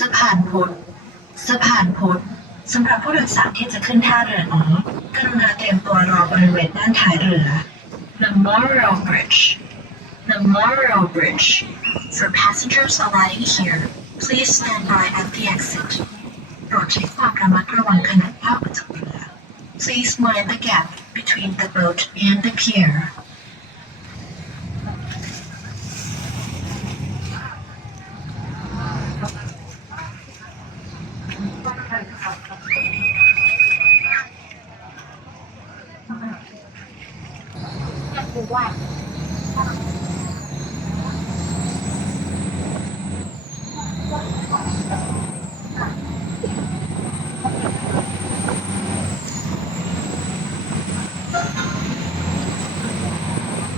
สะพานพุทธสะพานพุทธสำหรับผู้โดยสารที่จะขึ้นท่าเรือนี้กรุณาเตรียมตัวรอบริเวณด้านท้ายเรือ Memorial Bridge Memorial Bridge For passengers alighting here please stand by at the exit โปรดใช้ความระมัดระวังขณะก้าวออกจากเรือ Please mind the gap between the boat and the pier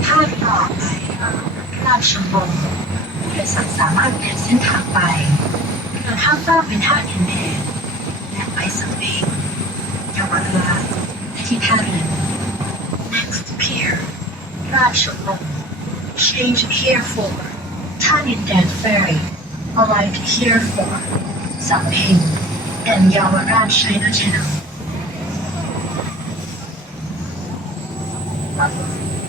ถ้าต่อไป ราชวงศ์ผู้โดยสารสามารถเปลี่ยนเส้นทางไปเรือข้ามฟากเป็นท่าดินแดนและไปสังเวยเยาวราชและที่ท่าเรือ next pier ราชวงศ์ change here for ท่าดินแดน ferry alight here for สังเพ็ง and เยาวราช Chinatown ราช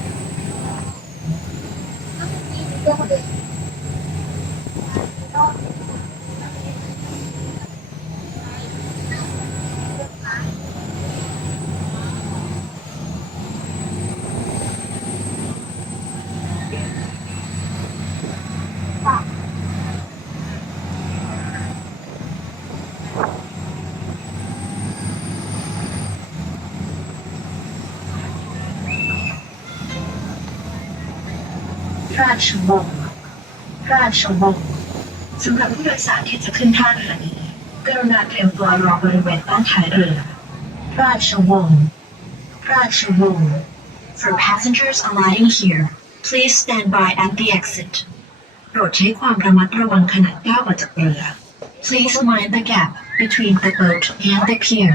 วงศ์ ราชวงศ์สำหรับผู้โดยสารที่จะขึ้นท่าเรือนี้ กรุณาเตรียมตัวรอบริเวณด้านท้ายเรือ ราชวงศ์ ราชวงศ์ For passengers alighting here please stand by at the exit โปรดใช้ความระมัดระวังขณะก้าวออกจากเรือ Please mind the gap between the boat and the pier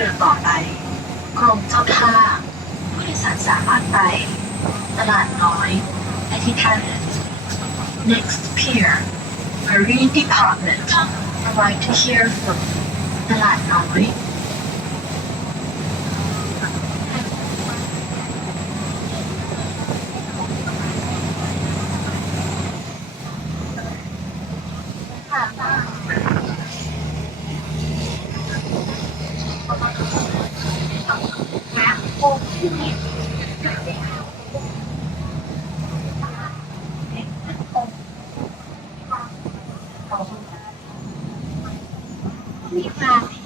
เรือต่อไปกรมเจ้าท่าผู้โดยสารสามารถไป ตลาดน้อยแอที่ท่าเรือ next pier marine department arrive to here from ตลาดน้อย Bếp.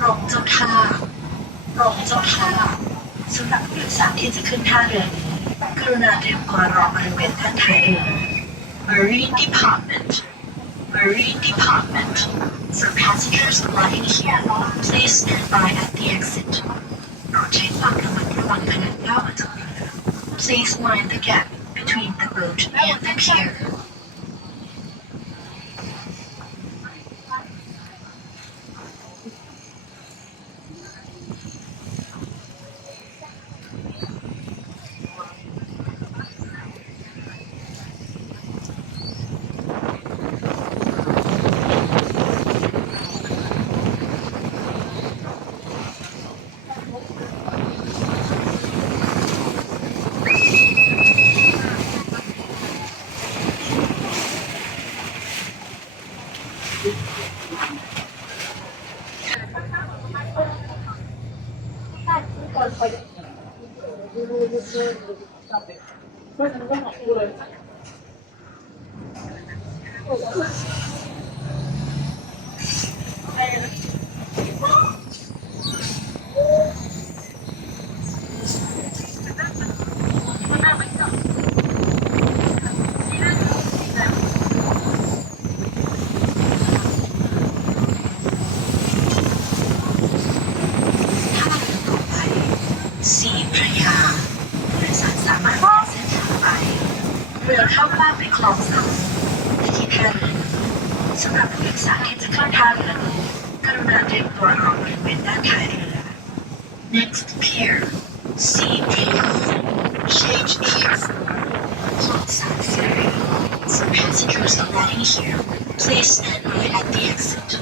กรมเจ้าท่ากรมเจ้าท่าสำหรับผู้โดยสารที่จะขึ้นท่าเรือนี้กรุณาเตรียมตัวรอบริเวณด้านท้ายเรือ Marine Department Marine Department For passengers alighting here please stand by at the exit โปรดใช้ความระมัดระวังขณะก้าวออกจากเรือ Please mind the gap between the boat and the pier. Oh, คลองสามและที่ท่าเรือสำหรับผู้โดยสารที่จะขึ้นท่าเรือนี้กรุณาเตรียมตัวรอบริเวณด้านท้ายเรือ Next pier Sea Pier Change here for Clonside Ferry For passengers alighting here please stand by at the exit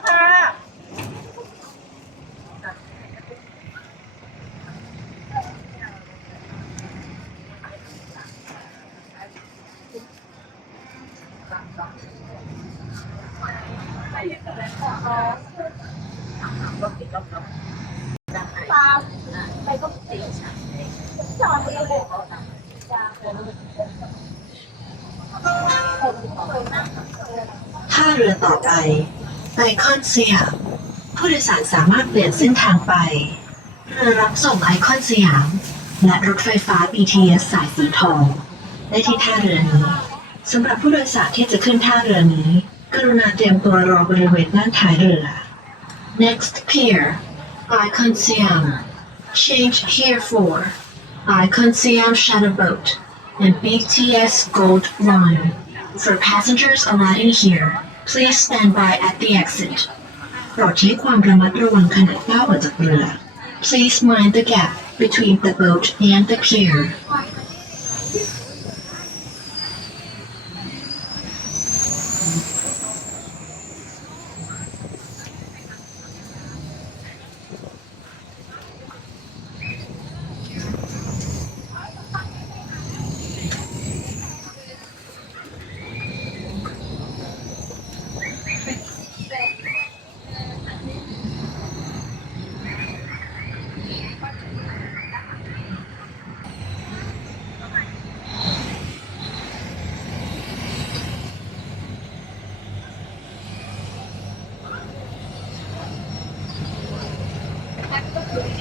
ค่าเรือต่อไปไอคอนสยามผู้โดยสารสามารถเปลี่ยนเส้นทางไป เรือรับส่งไอคอนสยาม และรถไฟฟ้า BTS สายสีทองได้ที่ท่าเรือนี้สำหรับผู้โดยสารที่จะขึ้นท่าเรือนี้ กรุณาเตรียมตัวรอบริเวณด้านท้ายเรือ Next pier Icon Siam Change here for Icon Siam Shadow Boat and BTS Gold Line For passengers alighting here please stand by at the exit โปรดใช้ความระมัดระวังขณะก้าวออกจากเรือ Please mind the gap between the boat and the pier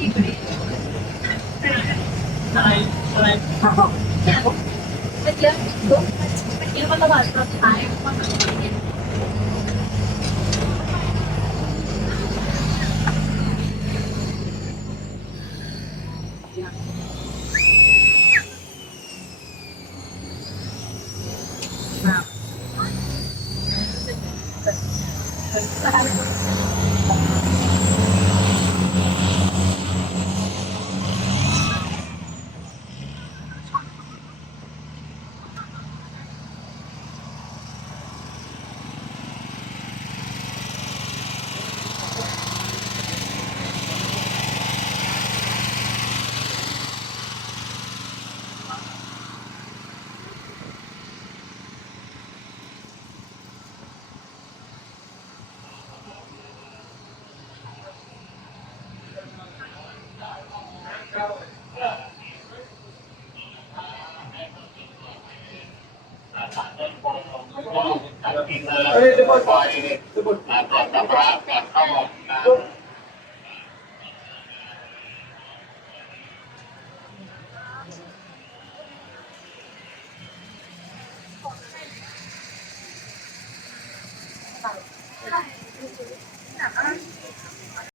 Ay, ay. Ako? But yeah, go. But yung matawas, from time, Wow. เฮ้ยเดี๋ยวบนเดี๋ยวบน